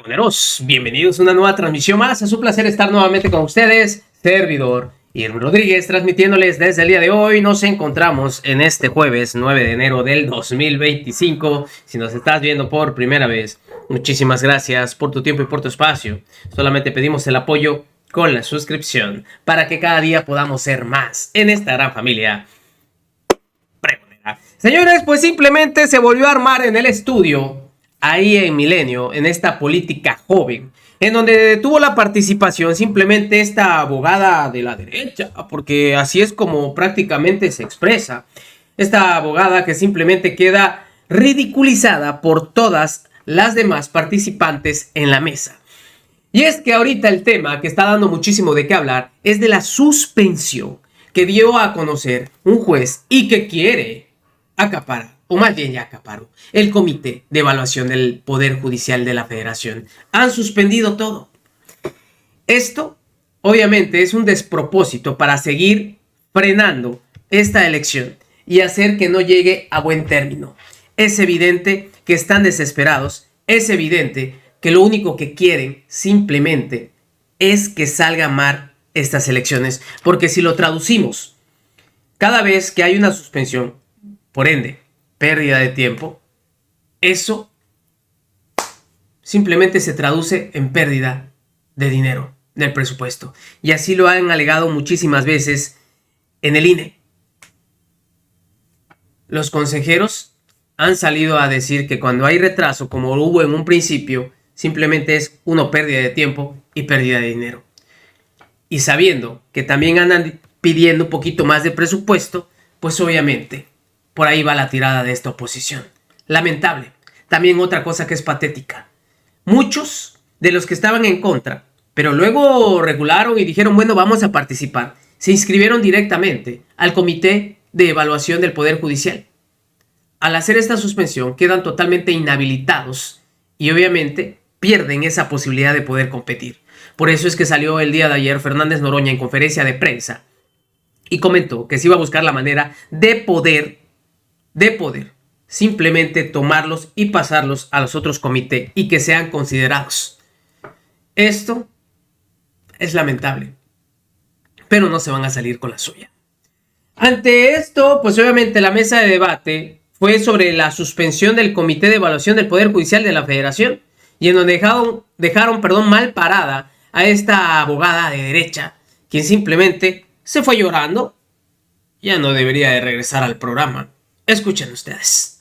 pregoneros, bienvenidos a una nueva transmisión más. Es un placer estar nuevamente con ustedes, servidor Irwin Rodríguez, transmitiéndoles desde el día de hoy. Nos encontramos en este jueves 9 de enero del 2025. Si nos estás viendo por primera vez, muchísimas gracias por tu tiempo y por tu espacio. Solamente pedimos el apoyo con la suscripción para que cada día podamos ser más en esta gran familia pregonera. Señores, pues simplemente se volvió a armar en el estudio ahí en Milenio, en esta política joven, en donde tuvo la participación simplemente esta abogada de la derecha, porque así es como prácticamente se expresa, esta abogada que simplemente queda ridiculizada por todas las demás participantes en la mesa. Y es que ahorita el tema que está dando muchísimo de qué hablar es de la suspensión que dio a conocer un juez y que quiere acaparar, o más bien ya acaparó, el Comité de Evaluación del Poder Judicial de la Federación. Han suspendido todo. Esto, obviamente, es un despropósito para seguir frenando esta elección y hacer que no llegue a buen término. Es evidente que están desesperados. Es evidente que lo único que quieren simplemente es que salgan mal estas elecciones. Porque si lo traducimos, cada vez que hay una suspensión, por ende, pérdida de tiempo, eso simplemente se traduce en pérdida de dinero del presupuesto. Y así lo han alegado muchísimas veces en el INE. Los consejeros han salido a decir que cuando hay retraso, como lo hubo en un principio, simplemente es pérdida de tiempo y pérdida de dinero. Y sabiendo que también andan pidiendo un poquito más de presupuesto, pues obviamente por ahí va la tirada de esta oposición. Lamentable. También otra cosa que es patética. Muchos de los que estaban en contra, pero luego regularon y dijeron, bueno, vamos a participar, se inscribieron directamente al Comité de Evaluación del Poder Judicial. Al hacer esta suspensión quedan totalmente inhabilitados y obviamente pierden esa posibilidad de poder competir. Por eso es que salió el día de ayer Fernández Noroña en conferencia de prensa y comentó que se iba a buscar la manera de poder simplemente tomarlos y pasarlos a los otros comités y que sean considerados. Esto es lamentable, pero no se van a salir con la suya. Ante esto, pues obviamente la mesa de debate fue sobre la suspensión del Comité de Evaluación del Poder Judicial de la Federación y en donde dejaron mal parada a esta abogada de derecha, quien simplemente se fue llorando. Ya no debería de regresar al programa. Escuchen ustedes.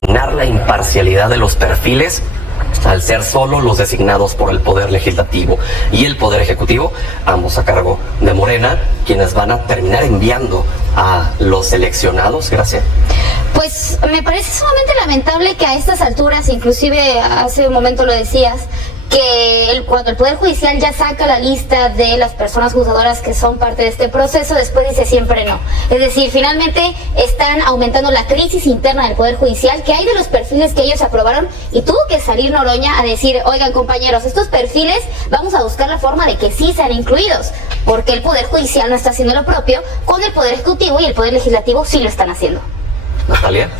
La imparcialidad de los perfiles al ser solo los designados por el Poder Legislativo y el Poder Ejecutivo, ambos a cargo de Morena, quienes van a terminar enviando a los seleccionados. Gracias. Pues me parece sumamente lamentable que a estas alturas, inclusive hace un momento lo decías, que cuando el Poder Judicial ya saca la lista de las personas juzgadoras que son parte de este proceso, después dice siempre no. Es decir, finalmente están aumentando la crisis interna del Poder Judicial, que hay de los perfiles que ellos aprobaron, y tuvo que salir Noroña a decir, oigan compañeros, estos perfiles vamos a buscar la forma de que sí sean incluidos, porque el Poder Judicial no está haciendo lo propio, cuando el Poder Ejecutivo y el Poder Legislativo sí lo están haciendo. Natalia.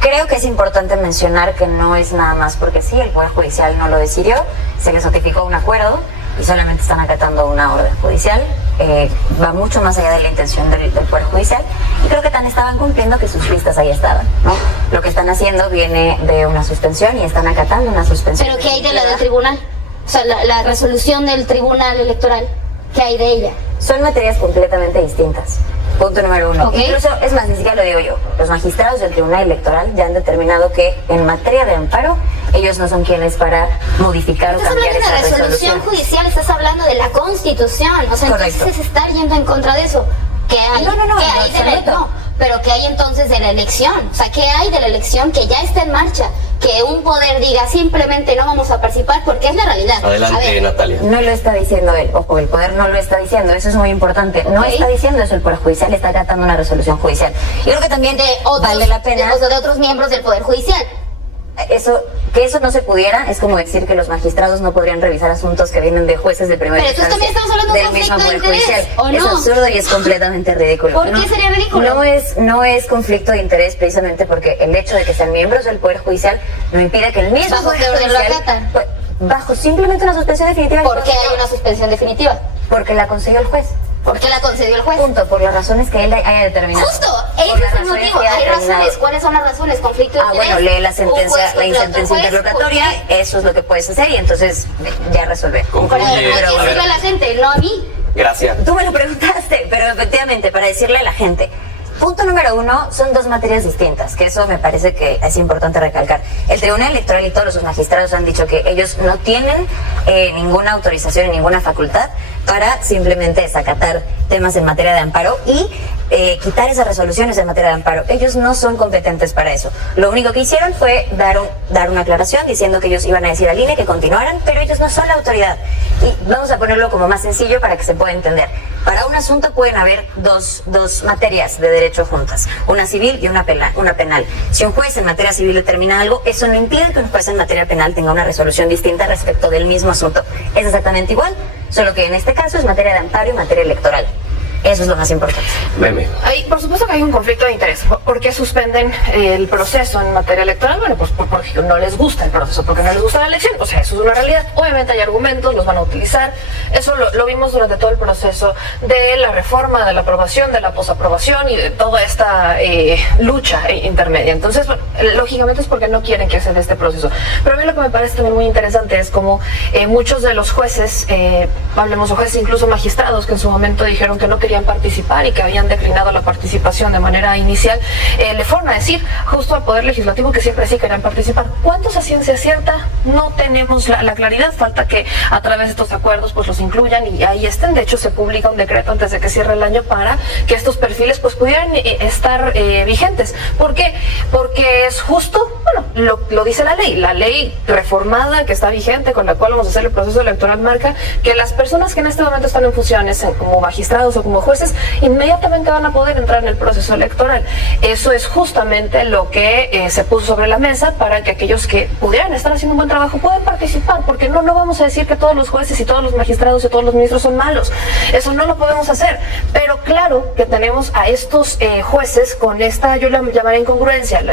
Creo que es importante mencionar que no es nada más porque sí, el Poder Judicial no lo decidió, se les notificó un acuerdo y solamente están acatando una orden judicial. Va mucho más allá de la intención del Poder Judicial y creo que tan estaban cumpliendo que sus listas ahí estaban, ¿no? Lo que están haciendo viene de una suspensión y están acatando una suspensión. ¿Pero qué hay de la del tribunal? O sea, la resolución del Tribunal Electoral, ¿qué hay de ella? Son materias completamente distintas. Punto número uno. Okay. Incluso, es más, ni siquiera lo digo yo. Los magistrados del Tribunal Electoral ya han determinado que en materia de amparo, ellos no son quienes para modificar o cambiar esa resolución. Estás hablando de la resolución judicial, estás hablando de la Constitución. O sea, correcto. Entonces es estar yendo en contra de eso. ¿Qué hay? Pero ¿qué hay entonces de la elección? O sea, ¿qué hay de la elección que ya está en marcha? Que un poder diga simplemente no vamos a participar porque es la realidad. Adelante, Natalia. No lo está diciendo él, ojo, el poder no lo está diciendo, eso es muy importante. No está diciendo eso el Poder Judicial, está acatando una resolución judicial. Yo creo que también vale la pena. De otros miembros del Poder Judicial. que eso no se pudiera es como decir que los magistrados no podrían revisar asuntos que vienen de jueces de primera instancia. Pero entonces también estamos hablando de un conflicto de interés, ¿o no? Es absurdo y es completamente ridículo. ¿Por qué sería ridículo? No es conflicto de interés precisamente porque el hecho de que sean miembros del Poder Judicial no impide que el mismo ¿Bajo Poder qué orden lo Judicial... acatan? Bajo simplemente una suspensión definitiva. ¿Por qué hay una suspensión definitiva? Porque la concedió el juez. ¿Por qué la concedió el juez? Punto, por las razones que él haya determinado. Justo, ese es el motivo. Hay razones. ¿Cuáles son las razones? Conflicto de interés. Bueno, lee la sentencia interrogatoria, eso es lo que puedes hacer y entonces ya resolver. Pero ¿por qué decirle a la gente? No a mí. Gracias. Tú me lo preguntaste, pero efectivamente, para decirle a la gente. Punto número 1, son dos materias distintas, que eso me parece que es importante recalcar. El Tribunal Electoral y todos los magistrados han dicho que ellos no tienen ninguna autorización y ninguna facultad para simplemente desacatar temas en materia de amparo y quitar esas resoluciones en materia de amparo. Ellos no son competentes para eso. Lo único que hicieron fue dar una aclaración diciendo que ellos iban a decir al INE que continuaran, pero ellos no son la autoridad. Y vamos a ponerlo como más sencillo para que se pueda entender. Para un asunto pueden haber dos materias de derecho juntas, una civil y una penal. Si un juez en materia civil determina algo, eso no impide que un juez en materia penal tenga una resolución distinta respecto del mismo asunto. Es exactamente igual, solo que en este caso es materia de amparo y materia electoral. Eso es lo más importante. Meme. Por supuesto que hay un conflicto de interés. ¿Por qué suspenden el proceso en materia electoral? Bueno, pues porque no les gusta el proceso, porque no les gusta la elección. O sea, eso es una realidad. Obviamente hay argumentos, los van a utilizar. Eso lo vimos durante todo el proceso de la reforma, de la aprobación, de la posaprobación y de toda esta lucha intermedia. Entonces, lógicamente es porque no quieren que se dé este proceso. Pero a mí lo que me parece también muy interesante es como muchos de los jueces, hablemos de jueces, incluso magistrados, que en su momento dijeron que no querían participar y que habían declinado la participación de manera inicial, le fueron a decir justo al Poder Legislativo que siempre sí querían participar. ¿Cuántos a ciencia cierta? No tenemos la claridad, falta que a través de estos acuerdos pues los incluyan y ahí estén. De hecho se publica un decreto antes de que cierre el año para que estos perfiles pues pudieran estar vigentes. ¿Por qué? Porque es justo, bueno, lo dice la ley reformada que está vigente, con la cual vamos a hacer el proceso electoral, marca que las personas que en este momento están en funciones como magistrados o como jueces inmediatamente van a poder entrar en el proceso electoral. Eso es justamente lo que se puso sobre la mesa para que aquellos que pudieran estar haciendo un buen trabajo puedan participar, porque no vamos a decir que todos los jueces y todos los magistrados y todos los ministros son malos. Eso no lo podemos hacer, pero claro que tenemos a estos jueces con esta, yo la llamaré incongruencia.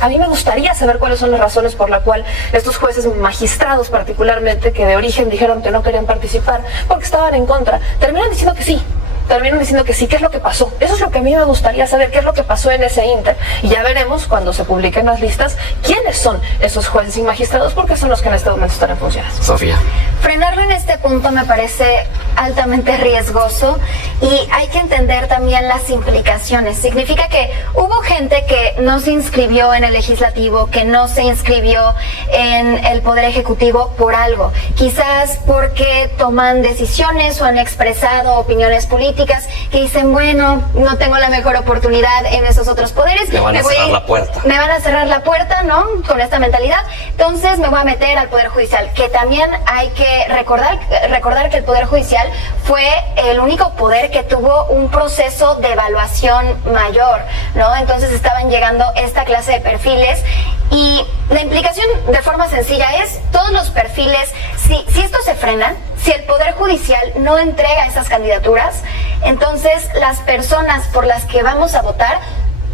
A mí me gustaría saber cuáles son las razones por la cual estos jueces magistrados particularmente, que de origen dijeron que no querían participar porque estaban en contra, terminan diciendo que sí. ¿Qué es lo que pasó? Eso es lo que a mí me gustaría saber, qué es lo que pasó en ese inter. Y ya veremos cuando se publiquen las listas quiénes son esos jueces y magistrados, porque son los que en este momento están en funciones. Sofía. Frenarlo en este punto me parece altamente riesgoso y hay que entender también las implicaciones. Significa que hubo gente que no se inscribió en el legislativo, que no se inscribió en el Poder Ejecutivo por algo. Quizás porque toman decisiones o han expresado opiniones políticas que dicen, bueno, no tengo la mejor oportunidad en esos otros poderes. Me van a cerrar la puerta. Me van a cerrar la puerta, ¿no? Con esta mentalidad. Entonces me voy a meter al Poder Judicial, que también hay que recordar que el Poder Judicial fue el único poder que tuvo un proceso de evaluación mayor, ¿no? Entonces estaban llegando esta clase de perfiles y la implicación de forma sencilla es todos los perfiles, si esto se frena, si el Poder Judicial no entrega esas candidaturas, entonces las personas por las que vamos a votar,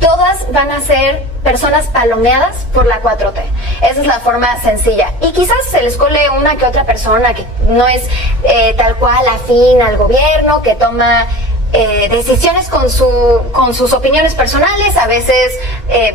todas van a ser personas palomeadas por la 4T. Esa es la forma sencilla. Y quizás se les cole una que otra persona que no es tal cual afín al gobierno, que toma decisiones con sus opiniones personales, a veces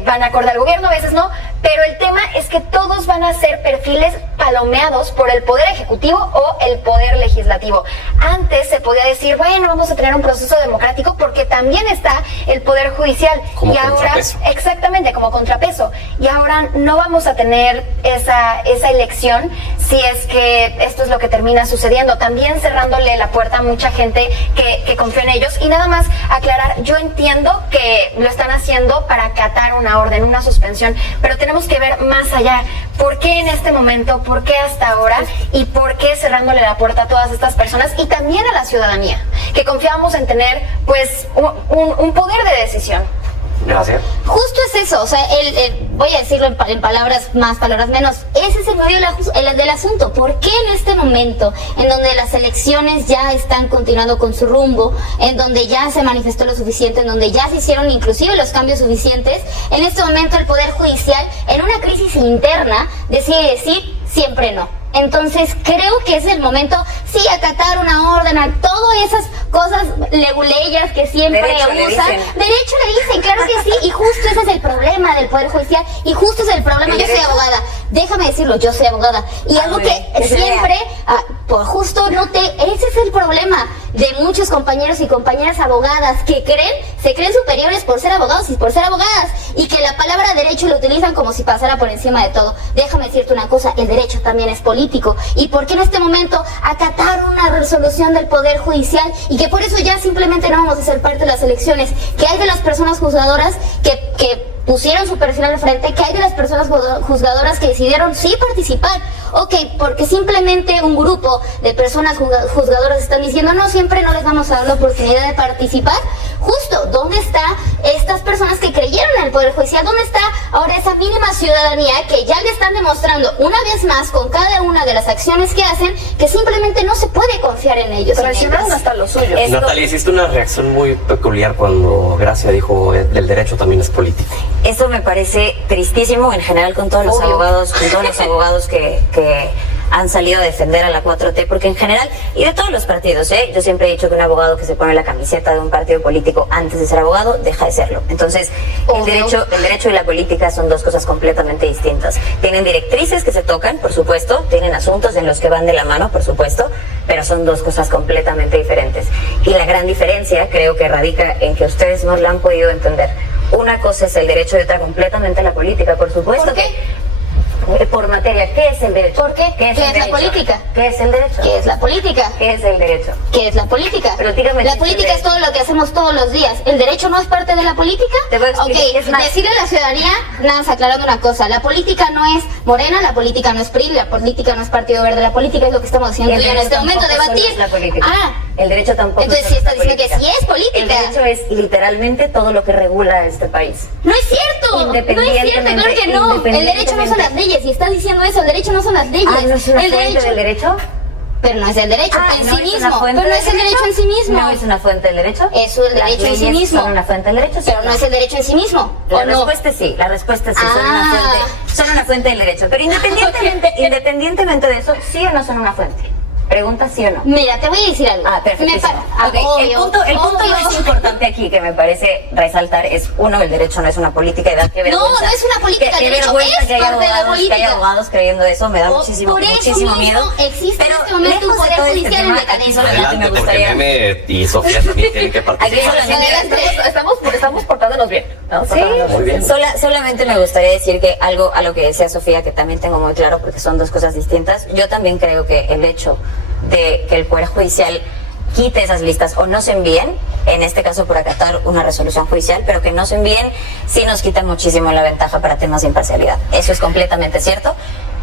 van acorde al gobierno, a veces no, pero el tema es que todos van a ser perfiles palomeados por el Poder Ejecutivo o el Poder Legislativo. Antes se podía decir, bueno, vamos a tener un proceso democrático porque también está el Poder Judicial. Como y ahora, contrapeso. exactamente, como contrapeso. Y ahora no vamos a tener esa elección si es que esto es lo que termina sucediendo. También cerrándole la puerta a mucha gente que confía en ellos. Y nada más aclarar, yo entiendo que lo están haciendo para acatar una orden, una suspensión, pero tenemos que ver más allá. ¿Por qué en este momento? ¿Por qué hasta ahora? ¿Y por qué cerrándole la puerta a todas estas personas? Y también a la ciudadanía, que confiábamos en tener pues un poder de decisión. Gracias. Justo es es eso, o sea, voy a decirlo en palabras más, palabras menos, ese es el medio del asunto. ¿Por qué en este momento, en donde las elecciones ya están continuando con su rumbo, en donde ya se manifestó lo suficiente, en donde ya se hicieron inclusive los cambios suficientes, en este momento el Poder Judicial, en una crisis interna, decide decir siempre no? Entonces creo que es el momento, sí, acatar una orden, a todas esas cosas leguleyas que siempre Derecho usan. Derecho le dicen, claro que sí, y justo ese es el problema del Poder Judicial, y justo es el problema, yo soy abogada, déjame decirlo, yo soy abogada, y algo que siempre, por justo ese es el problema de muchos compañeros y compañeras abogadas que se creen superiores por ser abogados y por ser abogadas, y que la palabra derecho lo utilizan como si pasara por encima de todo. Déjame decirte una cosa, el derecho también es político. ¿Y por qué en este momento acatar una resolución del Poder Judicial y que por eso ya simplemente no vamos a ser parte de las elecciones? ¿Qué hay de las personas juzgadoras que pusieron su perfil al frente? ¿Qué hay de las personas juzgadoras que decidieron sí participar? Ok, porque simplemente un grupo de personas juzgadoras están diciendo no, siempre no les vamos a dar la oportunidad de participar. Justo, ¿dónde están estas personas que creyeron en el Poder Judicial? ¿Dónde está ahora esa mínima ciudadanía que ya le están demostrando una vez más con cada una de las acciones que hacen que simplemente no se puede confiar en ellos? Traicionaron hasta lo suyo. Natalia, hiciste una reacción muy peculiar cuando Gracia dijo el derecho también es político. Eso me parece tristísimo en general con todos los abogados, que han salido a defender a la 4T, porque en general, y de todos los partidos, yo siempre he dicho que un abogado que se pone la camiseta de un partido político antes de ser abogado, deja de serlo. Entonces, el derecho y la política son dos cosas completamente distintas. Tienen directrices que se tocan, por supuesto, tienen asuntos en los que van de la mano, por supuesto, pero son dos cosas completamente diferentes. Y la gran diferencia creo que radica en que ustedes no la han podido entender. Una cosa es el derecho y otra completamente la política, por supuesto. ¿Por qué? Por materia, ¿qué es el derecho? ¿Por qué? ¿Qué es la política? ¿Qué es el derecho? ¿Qué es la política? ¿Qué es el derecho? ¿Qué es la política? Pero dígame, la política es todo lo que hacemos todos los días. ¿El derecho no es parte de la política? Te voy a explicar. Ok, decirle a la ciudadanía, nada más aclarando una cosa, la política no es Morena, la política no es PRI, la política no es Partido Verde, la política es lo que estamos haciendo en este momento, debatir. Es la política. El derecho tampoco. Entonces sí está diciendo que sí es política. El derecho es literalmente todo lo que regula este país. No es cierto. No es cierto, claro que no. El derecho no son las leyes, y estás diciendo eso, el derecho no son las leyes. ¿No es una fuente del derecho? Pero no es el derecho en sí mismo. Pero no es el derecho en sí mismo. ¿No es una fuente del derecho? Es el derecho en sí mismo. ¿Son una fuente del derecho? Pero no es el derecho en sí mismo. La respuesta es sí, son una fuente del derecho. Pero independientemente de eso, ¿sí o no son una fuente? Pregunta sí o no. Mira, te voy a decir algo. Perfecto. El punto más importante aquí que me parece resaltar es, uno, el derecho no es una política y da que vergüenza. No es una política, qué vergüenza que haya abogados creyendo eso, me da muchísimo miedo. Existe pero en este momento un poder judicial en decadencia. Adelante, porque Meme y Sofía también tienen que participar. Estamos portándonos bien, ¿no? Sí, muy bien. Solamente me gustaría decir que algo a lo que decía Sofía, que también tengo muy claro porque son dos cosas distintas. Yo también creo que el hecho de que el Poder Judicial quite esas listas o no se envíen, en este caso por acatar una resolución judicial, pero que no se envíen, sí nos quita muchísimo la ventaja para temas de imparcialidad. Eso es completamente cierto.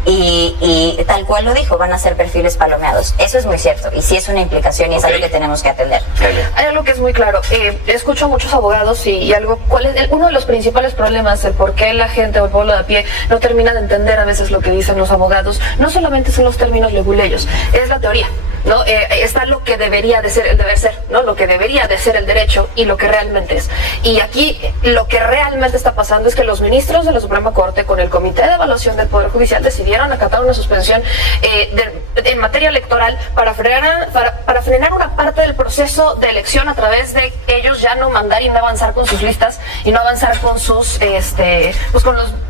Y tal cual lo dijo, van a ser perfiles palomeados. Eso es muy cierto y sí es una implicación y es algo que tenemos que atender. Hay algo que es muy claro. Escucho a muchos abogados y algo, ¿cuál es uno de los principales problemas? El por qué la gente o el pueblo de a pie no termina de entender a veces lo que dicen los abogados. No solamente son los términos leguleyos, es la teoría, ¿no? Está lo que debería de ser el deber ser, ¿no? Lo que debería de ser el derecho y lo que realmente es. Y aquí lo que realmente está pasando es que los ministros de la Suprema Corte con el Comité de Evaluación del Poder Judicial decidieron acatar una suspensión en materia electoral para frenar una parte del proceso de elección a través de ellos ya no mandar y no avanzar con sus listas y no avanzar con sus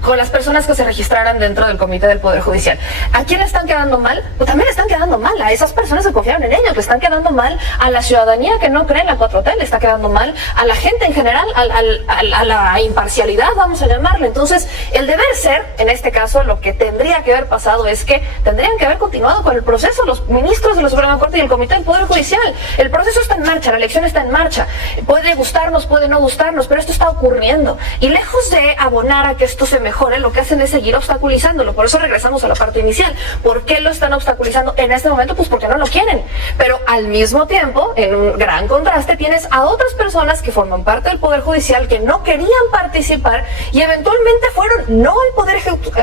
con las personas que se registraran dentro del Comité del Poder Judicial. ¿A quién le están quedando mal? Pues también le están quedando mal a esas personas que confiaron en ellos, le están quedando mal a la ciudadanía que no cree en la 4T, le está quedando mal a la gente en general, a la imparcialidad, vamos a llamarlo. Entonces, el deber ser, en este caso, lo que tendría que haber pasado es que tendrían que haber continuado con el el proceso, los ministros de la Suprema Corte y el Comité del Poder Judicial. El proceso está en marcha, la elección está en marcha. Puede gustarnos, puede no gustarnos, pero esto está ocurriendo. Y lejos de abonar a que esto se mejore, lo que hacen es seguir obstaculizándolo. Por eso regresamos a la parte inicial. ¿Por qué lo están obstaculizando en este momento? Pues porque no lo quieren. Pero al mismo tiempo, en un gran contraste, tienes a otras personas que forman parte del Poder Judicial que no querían participar y eventualmente fueron no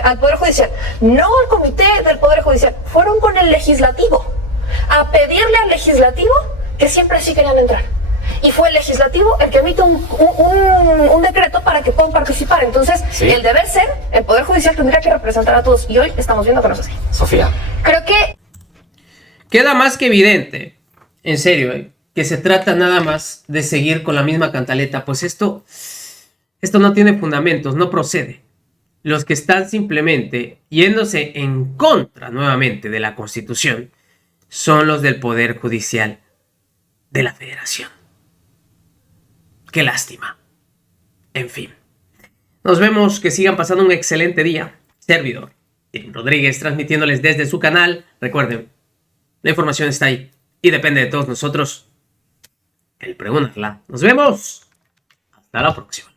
al Poder Judicial, no al Comité del Poder Judicial, fueron con el Legislativo a pedirle al Legislativo que siempre sí querían entrar. Y fue el Legislativo el que emite un decreto para que puedan participar. Entonces, ¿sí? El deber ser, el Poder Judicial tendría que representar a todos. Y hoy estamos viendo que no es así. Sofía. Creo que queda más que evidente, en serio, que se trata nada más de seguir con la misma cantaleta. Pues esto no tiene fundamentos, no procede. Los que están simplemente yéndose en contra nuevamente de la Constitución son los del Poder Judicial de la Federación. Qué lástima. En fin. Nos vemos, que sigan pasando un excelente día. Servidor Irving Rodríguez, transmitiéndoles desde su canal. Recuerden, la información está ahí y depende de todos nosotros el preguntarla. Nos vemos. Hasta la próxima.